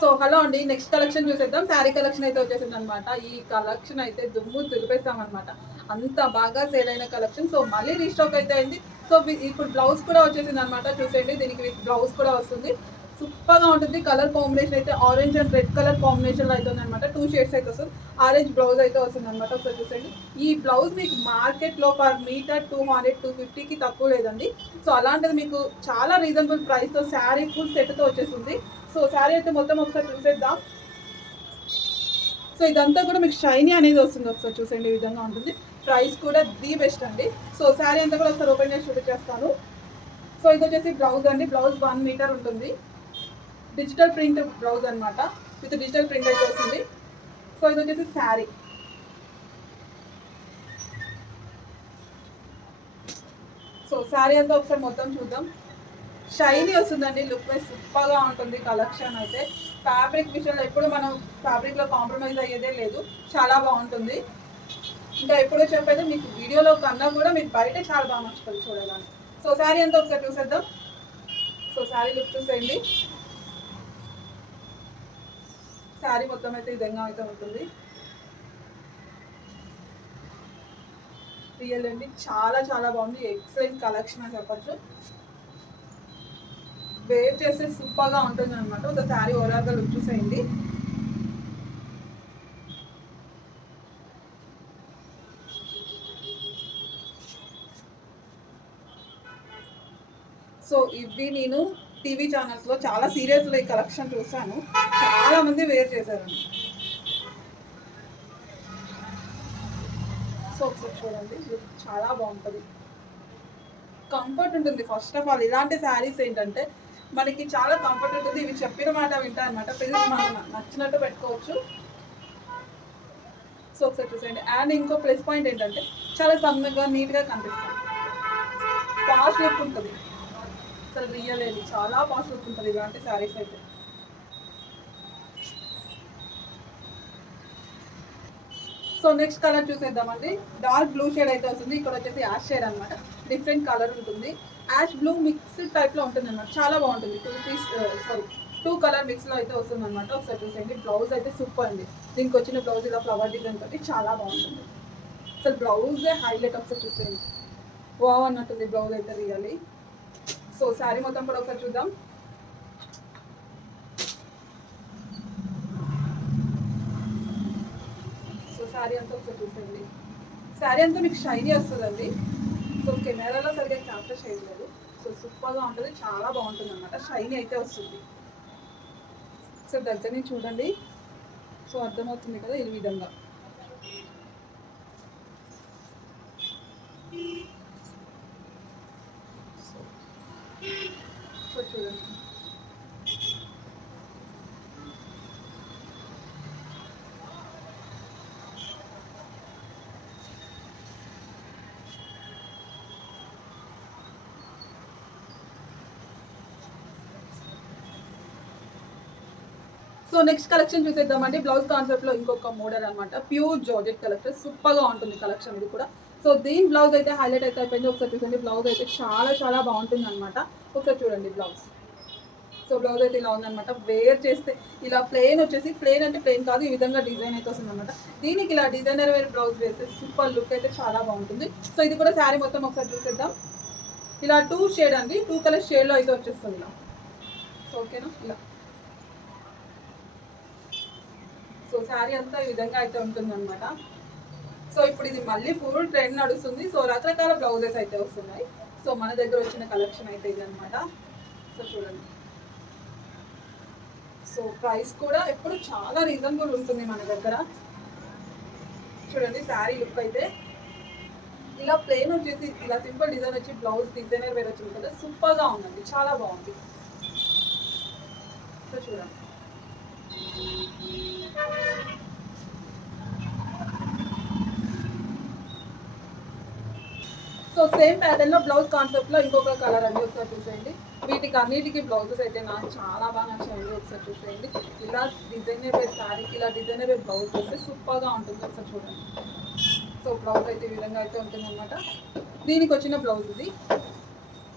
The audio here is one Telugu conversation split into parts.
సో హలో అండి, నెక్స్ట్ కలెక్షన్ చూసేద్దాం. శారీ కలెక్షన్ అయితే వచ్చేసింది అనమాట. ఈ కలెక్షన్ అయితే దుమ్ము దులిపేస్తాం అనమాట. అంత బాగా సేల్ అయిన కలెక్షన్. సో మళ్ళీ రీస్టాక్ అయితే అయింది. సో ఇప్పుడు బ్లౌజ్ కూడా వచ్చేసింది అనమాట. చూసేయండి, దీనికి విత్ బ్లౌజ్ కూడా వస్తుంది. సూపర్గా ఉంటుంది. కలర్ కాంబినేషన్ అయితే ఆరెంజ్ అండ్ రెడ్ కలర్ కాంబినేషన్లో అయితే అనమాట. 2 షేడ్స్ అయితే వస్తుంది. ఆరెంజ్ బ్లౌజ్ అయితే వస్తుంది అనమాట. ఒకసారి చూసేయండి. ఈ బ్లౌజ్ మీకు మార్కెట్లో పర్ మీటర్ 200-250కి తక్కువ లేదండి. సో అలాంటిది మీకు చాలా రీజనబుల్ ప్రైస్తో శారీ ఫుల్ సెట్తో వచ్చేస్తుంది. సో శారీ అయితే మొత్తం ఒకసారి చూసేద్దాం. సో ఇదంతా కూడా మీకు షైనీ అనేది వస్తుంది. ఒకసారి చూసేయండి, ఈ విధంగా ఉంటుంది. ప్రైస్ కూడా ది బెస్ట్ అండి. సో శారీ అంతా కూడా ఒకసారి ఓపెన్ చేసి చూపించేస్తాను. సో ఇది వచ్చేసి బ్లౌజ్ అండి. బ్లౌజ్ 1 మీటర్ ఉంటుంది. డిజిటల్ ప్రింట్ బ్లౌజ్ అనమాట. విత్ డిజిటల్ ప్రింట్ అయితే వస్తుంది. సో ఇది వచ్చేసి శారీ. సో శారీ అంతా ఒకసారి మొత్తం చూద్దాం. షైనీ వస్తుందండి. లుక్ వైజ్ సూపర్గా ఉంటుంది కలెక్షన్ అయితే. ఫ్యాబ్రిక్ విషయంలో ఎప్పుడు మనం ఫ్యాబ్రిక్లో కాంప్రమైజ్ అయ్యేదే లేదు. చాలా బాగుంటుంది. ఇంకా ఎప్పుడో చెప్పేది మీకు వీడియోలో కన్నా కూడా మీకు బయట చాలా బాగా నచ్చుతుంది చూడడానికి. సో శారీ అంతా ఒకసారి చూసేద్దాం. సో శారీ లుక్ చూసేయండి. శారీ మొత్తం అయితే ఈ విధంగా అయితే ఉంటుంది. రియల్ అండి, చాలా చాలా బాగుంది. ఎక్సలెంట్ కలెక్షన్ అని చెప్పచ్చు. వేర్ చేస్తే సూపర్గా ఉంటుంది అనమాట. ఒక శారీ ఓవరాల్గా లుక్ చూసేయండి. సో ఇవి నేను టీవీ ఛానల్స్లో చాలా సీరియల్స్లో ఈ కలెక్షన్ చూసాను. చాలా మంది వేర్ చేశారండి. సో ఒకసారి చూడండి, లుక్ చాలా బాగుంటుంది. కంఫర్ట్ ఉంటుంది. ఫస్ట్ ఆఫ్ ఆల్ ఇలాంటి శారీస్ ఏంటంటే మనకి చాలా కంఫర్ట్ ఉంటుంది. ఇవి చెప్పిన మాట వింటా అనమాట. పిల్లలు మనం నచ్చినట్టు పెట్టుకోవచ్చు. సో ఒకసారి చూసేయండి. అండ్ ఇంకో ప్లస్ పాయింట్ ఏంటంటే చాలా సన్నగా నీట్గా కనిపిస్తుంది. పాష్ లుక్ ఉంటుంది. అసలు రియల్ అది చాలా పాష్ లుక్ ఉంటుంది ఇలాంటి శారీస్ అయితే. సో నెక్స్ట్ కలర్ చూసేద్దామండి. డార్క్ బ్లూ షేడ్ అయితే వస్తుంది. ఇక్కడ వచ్చేసి యాష్ షేడ్ అనమాట. డిఫరెంట్ కలర్ ఉంటుంది. యాష్ బ్లూ మిక్స్డ్ టైప్లో ఉంటుంది అనమాట. చాలా బాగుంటుంది. 2 కలర్ మిక్స్లో అయితే వస్తుంది అనమాట. ఒకసారి చూసేయండి. బ్లౌజ్ అయితే సూపర్ అండి. దీనికి వచ్చిన బ్లౌజ్ ఇలా ఫ్లవర్ డిజైన్ తోటి చాలా బాగుంటుంది. అసలు బ్లౌజే హైలైట్. ఒకసారి చూసేయండి, వావ్ అన్నట్టుంది బ్లౌజ్ అయితే రియల్లీ. సో శారీ మొత్తం కూడా ఒకసారి చూద్దాం. సో శారీ అంతా ఒకసారి చూసేయండి. శారీ అంతా మీకు షైనీ వస్తుందండి. సో కెమెరాలో సరిగ్గా క్యాప్చర్ చేయలేదు. సో సూపర్గా ఉంటుంది. చాలా బాగుంటుంది అనమాట. షైనీ అయితే వస్తుంది. సో దగ్గర నుంచి చూడండి. సో అర్థమవుతుంది కదా ఈ విధంగా. సో చూడండి. సో నెక్స్ట్ కలెక్షన్ చూసేద్దామండి. బ్లౌజ్ కాన్సెప్ట్లో ఇంకొక మోడల్ అనమాట. Pure georgette collection. సూపర్గా ఉంటుంది కలెక్షన్ ఇది కూడా. సో దీని బ్లౌజ్ అయితే హైలైట్ అయితే అయిపోయింది. ఒకసారి చూడండి. బ్లౌజ్ అయితే చాలా చాలా బాగుంటుంది అనమాట. ఒకసారి చూడండి బ్లౌజ్. సో బ్లౌజ్ అయితే ఇలా ఉందనమాట. వేర్ చేస్తే ఇలా ప్లెయిన్ వచ్చేసి, ప్లెయిన్ అంటే ప్లెయిన్ కాదు, ఈ విధంగా డిజైన్ అయితే వస్తుంది అనమాట. దీనికి ఇలా డిజైనర్ వేర్ బ్లౌజ్ వేస్తే సూపర్ లుక్ అయితే చాలా బాగుంటుంది. సో ఇది కూడా శారీ మొత్తం ఒకసారి చూసేద్దాం. ఇలా 2 షేడ్ అండి. 2 కలర్ షేడ్లో అయితే వచ్చేస్తుంది ఇలా. సో ఓకేనా, ఇలా. సో శారీ అంతా ఈ విధంగా అయితే ఉంటుంది అనమాట. సో ఇప్పుడు ఇది మళ్ళీ ఫుల్ ట్రెండ్ నడుస్తుంది. సో రకరకాల బ్లౌజెస్ అయితే వస్తున్నాయి. సో మన దగ్గర వచ్చిన కలెక్షన్ అయితే ఇది అనమాట. సో చూడండి. సో ప్రైస్ కూడా ఎప్పుడు చాలా రీజనబుల్ ఉంటుంది మన దగ్గర. చూడండి శారీ లుక్ అయితే ఇలా ప్లెయిన్ వచ్చేసి ఇలా సింపుల్ డిజైన్ వచ్చి బ్లౌజ్ డిజైనర్ వేరే వచ్చింది కదా, సూపర్గా ఉందండి. చాలా బాగుంది. సో చూడండి. సో సేమ్ ప్యాటర్న్లో బ్లౌజ్ కాన్సెప్ట్లో ఇంకొక కలర్ అండి. ఒకసారి చూసేయండి. వీటికి అన్నిటికీ బ్లౌజెస్ అయితే నాకు చాలా బాగా నచ్చాయండి. ఒకసారి చూసేయండి. ఇలా డిజైనర్ వేర్ శారీకి ఇలా డిజైనర్ వేర్ బ్లౌజ్ వస్తే సూపర్గా ఉంటుంది. ఒకసారి చూడండి. సో బ్లౌజ్ అయితే ఈ విధంగా అయితే ఉంటుంది అనమాట. దీనికి వచ్చిన బ్లౌజ్ ఇది.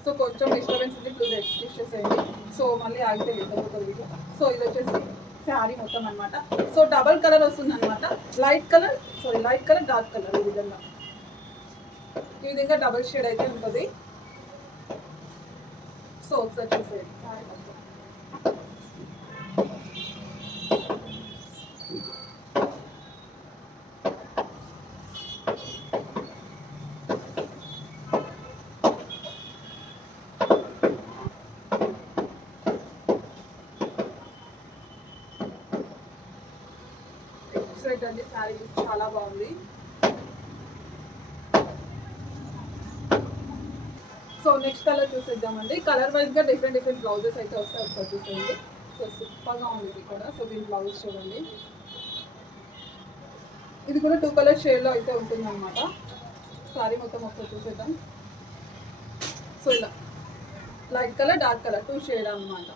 సో కొంచెం డిస్టర్బెన్స్ ఉంది, ప్లీజ్ ఎక్స్క్యూజ్ చేసేయండి. సో మళ్ళీ ఆగితే వెళ్ళిపోతుంది వీడియో. సో ఇది వచ్చేసి శారీ మొత్తం అనమాట. సో డబల్ కలర్ వస్తుంది అనమాట, లైట్ కలర్ డార్క్ కలర్ ఈ విధంగా డబల్ షేడ్ అయితే ఉంటుంది. సో ఒకసారి చూసేయండి శారీ మొత్తం. ఎక్సలెంట్ అండి, శారీ చాలా బాగుంది. సో నెక్స్ట్ కలర్ చూసేద్దామండి. కలర్ వైజ్గా డిఫరెంట్ బ్లౌజెస్ అయితే వస్తాయి, ఒకసారి చూసేయండి. సో సూపర్గా ఉంది కూడా. సో దీని బ్లౌజ్ చూడండి, ఇది కూడా 2 కలర్ షేడ్లో అయితే ఉంటుంది అనమాట. శారీ మొత్తం ఒకసారి చూసేద్దాం. సో ఇలా light colour dark colour 2 shade అనమాట.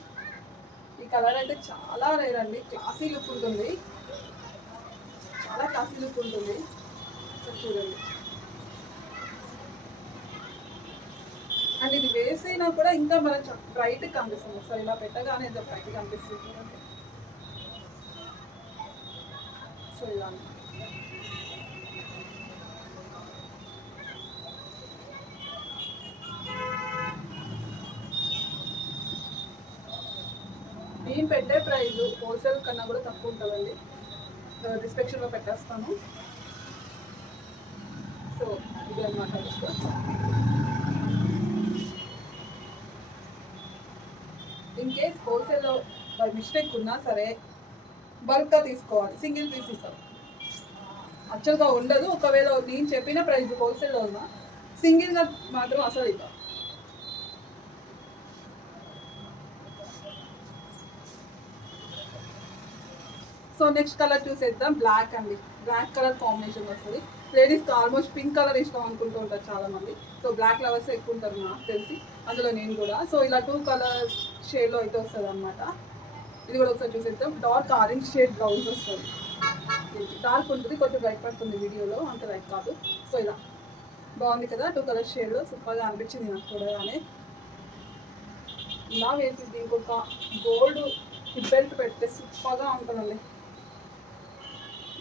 ఈ కలర్ అయితే చాలా రేర్ అండి, క్లాసీ లుక్ ఉంటుంది, చాలా క్లాసీ లుక్ ఉంటుంది. సో చూడండి, అండ్ ఇది వేసైనా కూడా ఇంకా మనకు బ్రైట్ కనిపిస్తుంది. సో ఇలా పెట్టగానే ఎంత బ్రైట్ కనిపిస్తుంది. సో ఇలా నేను పెట్టే ప్రైస్ హోల్సేల్ కన్నా కూడా తక్కువ ఉంటుందండి. డిస్క్రిప్షన్లో పెట్టేస్తాను. సో ఇది అన్నమాట. ఇన్ కేస్ హోల్సేల్లో బై మిస్టేక్ ఉన్నా సరే బల్క్గా తీసుకోవాలి, సింగిల్ పీస్ ఇస్తాం, యాక్చువల్గా ఉండదు. ఒకవేళ నేను చెప్పిన ప్రైస్ హోల్సేల్లో ఉన్నా సింగిల్గా మాత్రం అసలు ఇవ్వాలి. సో నెక్స్ట్ కలర్ చూసేద్దాం. బ్లాక్ అండి, బ్లాక్ కలర్ కాంబినేషన్ వస్తుంది. లేడీస్కి ఆల్మోస్ట్ పింక్ కలర్ ఇష్టం అనుకుంటూ ఉంటారు చాలామంది. సో బ్లాక్ లవర్స్ ఎక్కువ ఉంటారు నాకు తెలిసి, అందులో నేను కూడా. సో ఇలా 2 కలర్ షేడ్లో అయితే వస్తుంది అనమాట. ఇది కూడా ఒకసారి చూసేద్దాం. డార్క్ ఆరెంజ్ షేడ్ బ్లౌజ్ వస్తుంది, డార్క్ ఉంటుంది, కొంచెం బ్రైట్ పడుతుంది వీడియోలో, అంత లైట్ కాదు. సో ఇలా బాగుంది కదా, 2 కలర్ షేడ్లో సూపర్గా అనిపించింది నాకు చూడగానే. ఇలా వేసి ఇంకొక గోల్డ్ హిప్ బెల్ట్ పెడితే సూపర్గా ఉంటుందండి,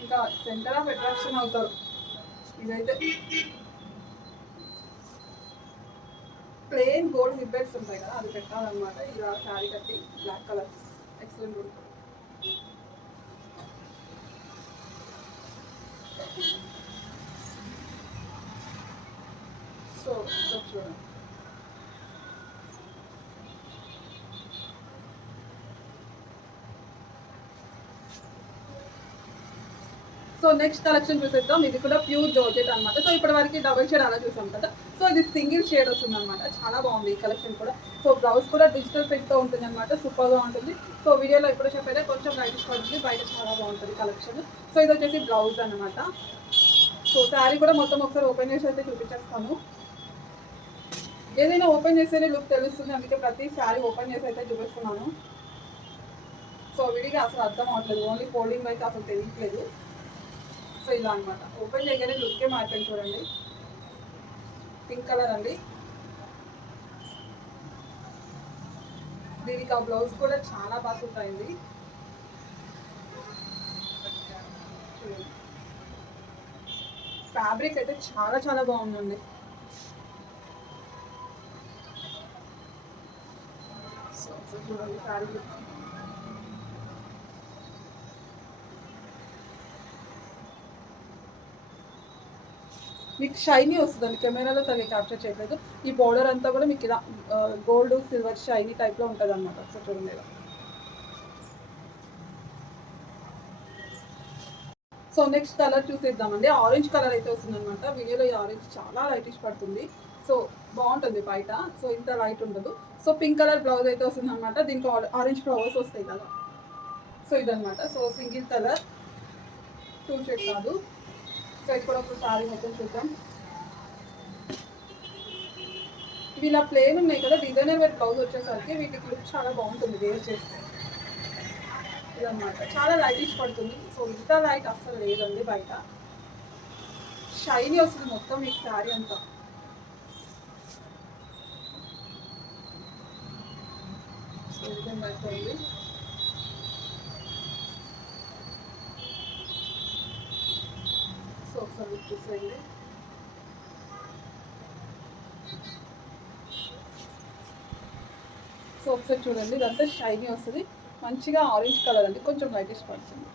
ఇంకా సెంటర్ ఆఫ్ అట్రాక్షన్ అవుతారు. ఇదైతే ప్లెయిన్ గోల్డ్ హిప్ బెల్ట్స్ ఉంటాయి కదా, అది పెట్టాలన్నమాట. ఇలా శారీ కట్టి బ్లాక్ కలర్ ఎక్సలెంట్ ఉంటుంది. సో చూడండి, సో నెక్స్ట్ కలెక్షన్ చూసేద్దాం. ఇది కూడా ప్యూర్ జార్జెట్ అనమాట. సో ఇప్పటి వరకు డబుల్ షేడ్ అలా చూసాం కదా, సో ఇది సింగిల్ షేడ్ వస్తుంది అనమాట. చాలా బాగుంది ఈ కలెక్షన్ కూడా. సో బ్లౌజ్ కూడా డిజిటల్ ప్రింట్తో ఉంటుంది అనమాట, సూపర్గా ఉంటుంది. సో వీడియోలో ఇప్పుడు చెప్పేదే కొంచెం లైటిష్ పడుతుంది, బయట చాలా బాగుంటుంది కలెక్షన్. సో ఇది వచ్చేసి బ్లౌజ్ అనమాట. సో శారీ కూడా మొత్తం ఒకసారి ఓపెన్ చేసి అయితే చూపించేస్తాను. ఏదైనా ఓపెన్ చేస్తేనే లుక్ తెలుస్తుంది, అందుకే ప్రతి శారీ ఓపెన్ చేసి అయితే చూపిస్తున్నాను. సో విడిగా అసలు అర్థం అవ్వట్లేదు, ఓన్లీ ఫోల్డింగ్ అయితే అసలు తెలియట్లేదు. సో ఇలా అనమాట, ఓపెన్ చేయగానే లుక్కే మారిపోయింది చూడండి. పింక్ కలర్ అండి, దీనికి ఆ బ్లౌజ్ కూడా చాలా బాగా సూట్ అయింది. ఫ్యాబ్రిక్ అయితే చాలా చాలా బాగుందండి. సో చూడండి శారీ లుక్. మీకు షైనీ వస్తుందండి, కెమెరాలో సరిగ్గా క్యాప్చర్ చేయలేదు. ఈ బోర్డర్ అంతా కూడా మీకు ఇలా గోల్డ్ సిల్వర్ షైనీ టైప్లో ఉంటుంది అనమాట. సో చూడండి ఇలా. సో నెక్స్ట్ కలర్ చూసేద్దామండి. ఆరెంజ్ కలర్ అయితే వస్తుంది అనమాట. వీడియోలో ఈ ఆరెంజ్ చాలా లైటిష్ పడుతుంది, సో బాగుంటుంది బయట. సో ఇంత లైట్ ఉండదు. సో పింక్ కలర్ బ్లౌజ్ అయితే వస్తుంది అనమాట. దీనికి ఆరెంజ్ ఫ్లవర్స్ వస్తాయి కదా, సో ఇదనమాట. సో సింగిల్ కలర్, 2 షేడ్ కాదు. సో ఇక్కడ ఒక శారీ మొత్తం చూద్దాం. ఇవి ఇలా ప్లేన్ ఉన్నాయి కదా, డిజైనర్ వేర్ బ్లౌజ్ వచ్చేసరికి వీటికి లుక్ చాలా బాగుంటుంది వేర్ చేస్తే. ఇదన్నమాట, చాలా లైటిష్ పడుతుంది. సో ఇంత లైట్ అస్సలు లేదండి బయట, షైనీ వస్తుంది మొత్తం ఈ శారీ అంతా. సో విధంగా అయిపోయింది. ఒకసారి లుక్ చూసేయండి. సో ఒకసారి చూడండి, ఇదంతా షైనీ వస్తుంది, మంచిగా ఆరెంజ్ కలర్ అండి, కొంచెం లైటిష్ పడుతుంది.